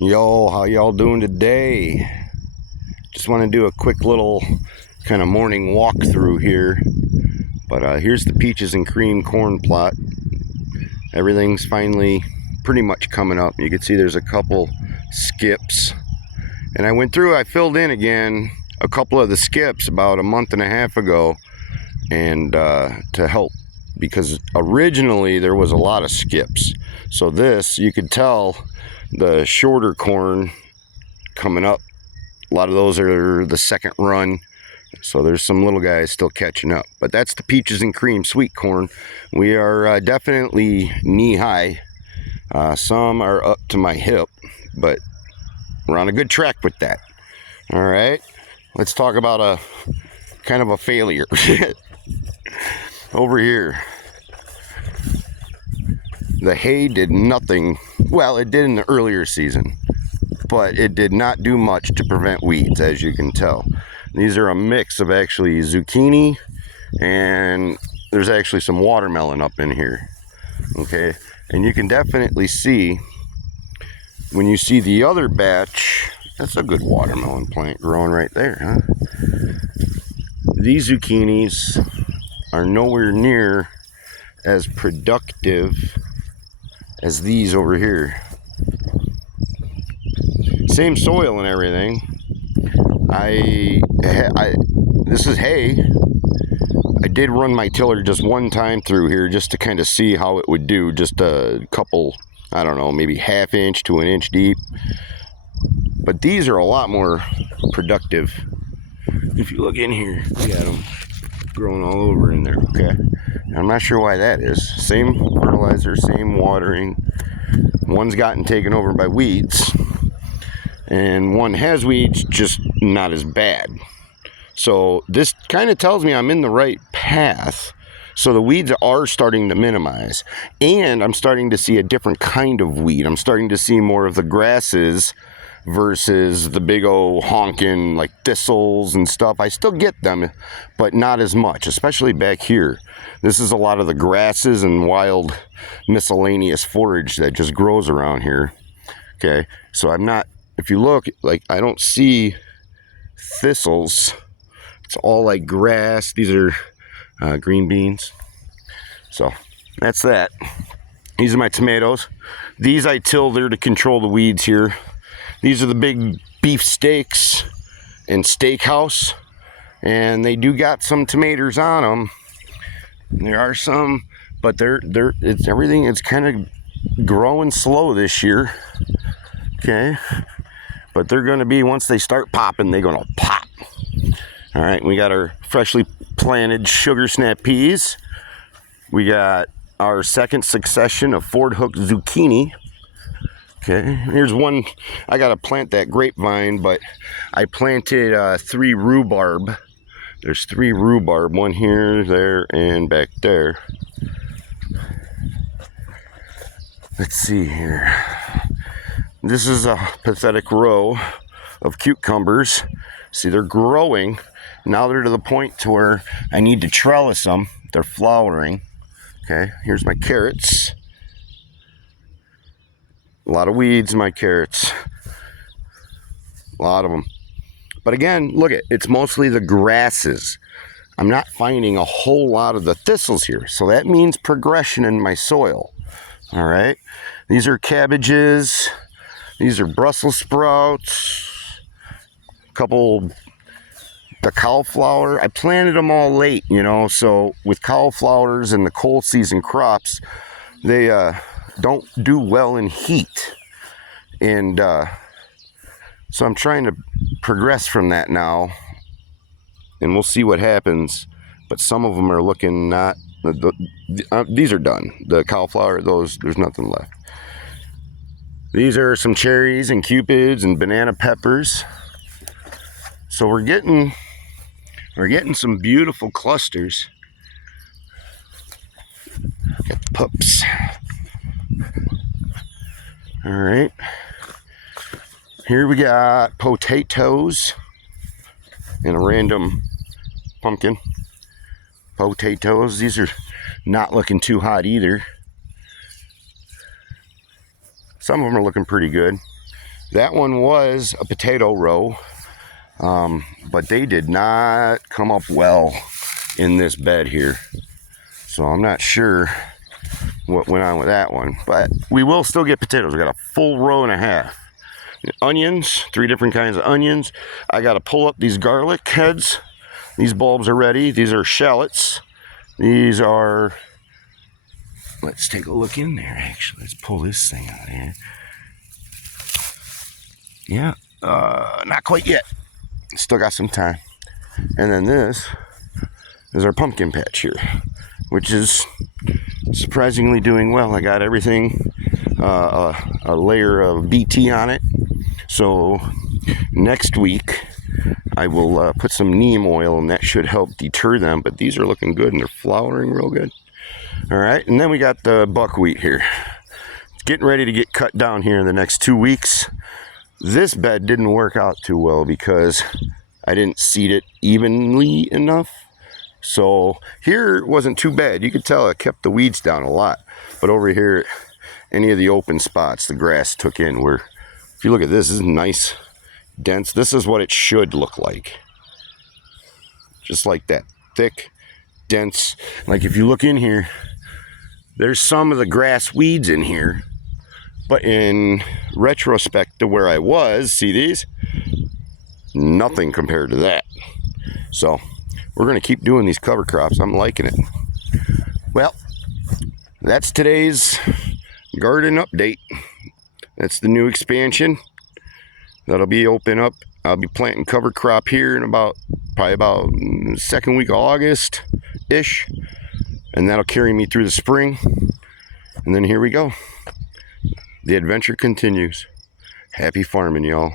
Yo, how y'all doing today? Just want to do a quick little kind of morning walk through here. But here's the peaches and cream corn plot. Everything's finally pretty much coming up. You can see there's a couple skips. And I filled in again a couple of the skips about a month and a half ago. And to help, because originally there was a lot of skips. So this, you could tell the shorter corn coming up, a lot of those are the second run, so there's some little guys still catching up. But that's the peaches and cream sweet corn. We are definitely knee high. Some are up to my hip, but we're on a good track with that. All right, let's talk about a kind of a failure over here. The hay did nothing. Well, it did in the earlier season, but it did not do much to prevent weeds, as you can tell. These are a mix of actually zucchini, and there's actually some watermelon up in here. Okay, and you can definitely see, when you see the other batch, that's a good watermelon plant growing right there, huh? These zucchinis are nowhere near as productive as these over here. Same soil and everything. This is hay. I did run my tiller just one time through here just to kind of see how it would do. Just a couple, I don't know, maybe ½ inch to an inch deep. But these are a lot more productive. If you look in here, we got them growing all over in there. Okay, I'm not sure why that is. Same fertilizer, same watering. One's gotten taken over by weeds, and one has weeds, just not as bad. So this kind of tells me I'm in the right path. So the weeds are starting to minimize, and I'm starting to see a different kind of weed. I'm starting to see more of the grasses versus the big old honking like thistles and stuff. I still get them, but not as much, especially back here. This is a lot of the grasses and wild miscellaneous forage that just grows around here. Okay, so I'm not, if you look, like, I don't see thistles. It's all like grass. These are green beans. So that's that. These are my tomatoes. These I till there to control the weeds here. These are the big beef steaks and steakhouse, and they do got some tomatoes on them. There are some, but everything is kind of growing slow this year. Okay, but they're going to be, once they start popping, they're going to pop. All right, we got our freshly planted sugar snap peas. We got our second succession of Ford Hook zucchini. Okay, here's one. I gotta plant that grapevine, but I planted 3 rhubarb. There's 3 rhubarb, one here, there, and back there. Let's see here. This is a pathetic row of cucumbers. See, they're growing. Now they're to the point to where I need to trellis them. They're flowering. Okay, here's my carrots. A lot of weeds in my carrots. A lot of them. But again, look at, it's mostly the grasses. I'm not finding a whole lot of the thistles here. So that means progression in my soil. All right. These are cabbages. These are Brussels sprouts. A couple, the cauliflower. I planted them all late, you know. So with cauliflowers and the cold season crops, they don't do well in heat, and so I'm trying to progress from that now, and we'll see what happens. But some of them are looking not, these are done. The cauliflower, those, there's nothing left. These are some cherries and cupids and banana peppers. So we're getting some beautiful clusters. Got the pups. All right, here we got potatoes and a random pumpkin. Potatoes, these are not looking too hot either. Some of them are looking pretty good. That one was a potato row, but they did not come up well in this bed here. So I'm not sure what went on with that one, but we will still get potatoes. We got a full row and a half. Onions, 3 different kinds of onions. I got to pull up these garlic heads. These bulbs are ready. These are shallots. These are, let's take a look in there actually. Let's pull this thing out of here. Yeah, not quite yet. Still got some time. And then this is our pumpkin patch here, which is surprisingly doing well. I got everything, a layer of BT on it. So next week I will put some neem oil, and that should help deter them. But these are looking good, and they're flowering real good. All right, and then we got the buckwheat here. It's getting ready to get cut down here in the next 2 weeks. This bed didn't work out too well because I didn't seed it evenly enough. So here it wasn't too bad. You could tell I kept the weeds down a lot. But over here, any of the open spots, the grass took in. Where, if you look at this is nice, dense. This is what it should look like. Just like that, thick, dense. Like if you look in here, there's some of the grass weeds in here. But in retrospect to where I was, see these? Nothing compared to that. So we're going to keep doing these cover crops. I'm liking it. Well, that's today's garden update. That's the new expansion. That'll be open up. I'll be planting cover crop here in probably about second week of August-ish. And that'll carry me through the spring. And then here we go. The adventure continues. Happy farming, y'all.